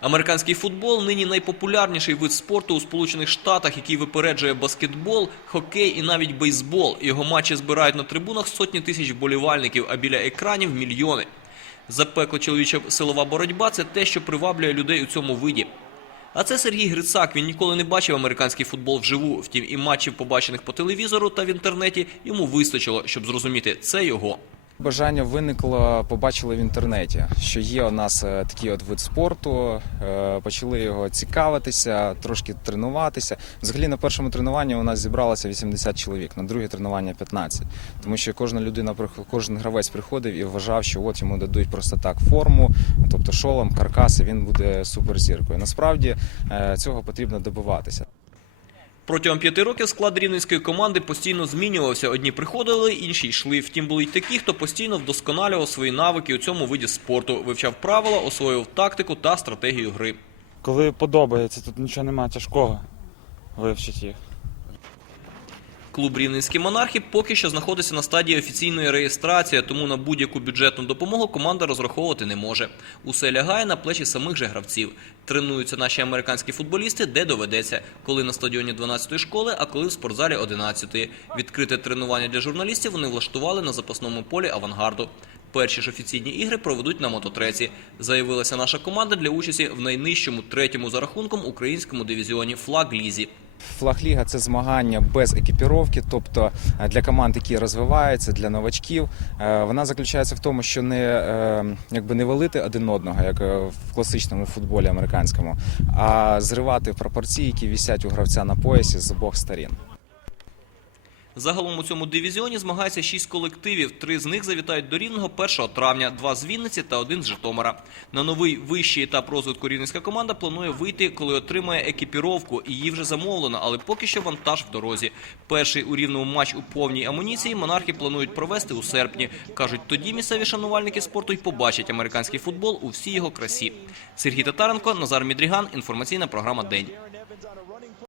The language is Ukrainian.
Американський футбол нині найпопулярніший вид спорту у Сполучених Штатах, який випереджує баскетбол, хокей і навіть бейсбол. Його матчі збирають на трибунах сотні тисяч вболівальників, а біля екранів мільйони. Запекла чоловіча силова боротьба це те, що приваблює людей у цьому виді. А це Сергій Грицак. Він ніколи не бачив американський футбол вживу. Втім, і матчів, побачених по телевізору та в інтернеті, йому вистачило, щоб зрозуміти це його. Бажання виникло, побачили в інтернеті, що є у нас е, такий от вид спорту. е, Почали його цікавитися, трошки тренуватися. Взагалі на першому тренуванні у нас зібралося 80 чоловік, на друге тренування 15. Тому що кожна людина, кожен гравець приходив і вважав, що от йому дадуть просто так форму, тобто шолом, каркас, і він буде суперзіркою. Насправді е, цього потрібно добиватися. Протягом п'яти років склад рівненської команди постійно змінювався. Одні приходили, інші йшли. Втім, були й такі, хто постійно вдосконалював свої навики у цьому виді спорту, вивчав правила, освоював тактику та стратегію гри. Коли подобається, тут нічого немає тяжкого вивчити їх. Клуб Рівненські монархи поки що знаходиться на стадії офіційної реєстрації, тому на будь-яку бюджетну допомогу команда розраховувати не може. Усе лягає на плечі самих же гравців. Тренуються наші американські футболісти, де доведеться, коли на стадіоні 12-ї школи, а коли в спортзалі 11-ї. Відкрите тренування для журналістів вони влаштували на запасному полі авангарду. Перші ж офіційні ігри проведуть на мототреці. Заявилася наша команда для участі в найнижчому третьому за рахунком українському дивізіоні Флаг Лізі. Флагліга це змагання без екіпіровки, тобто е, для команд, які розвиваються, для новачків. Е, Вона заключається в тому, що не е, якби не валити один одного, як в класичному футболі американському, а зривати пропорції, які вісять у гравця на поясі з обох сторін. Загалом у цьому дивізіоні змагається шість колективів. Три з них завітають до Рівного 1 травня, два з Вінниці та один з Житомира. На новий вищий етап розвитку рівненська команда планує вийти, коли отримає екіпіровку. Її вже замовлено, але поки що вантаж в дорозі. Перший у рівному матч у повній амуніції монархи планують провести у серпні. кажуть, тоді місцеві шанувальники спорту й побачать американський футбол у всій його красі. Сергій Татаренко, Назар Мідріган. Інформаційна програма День.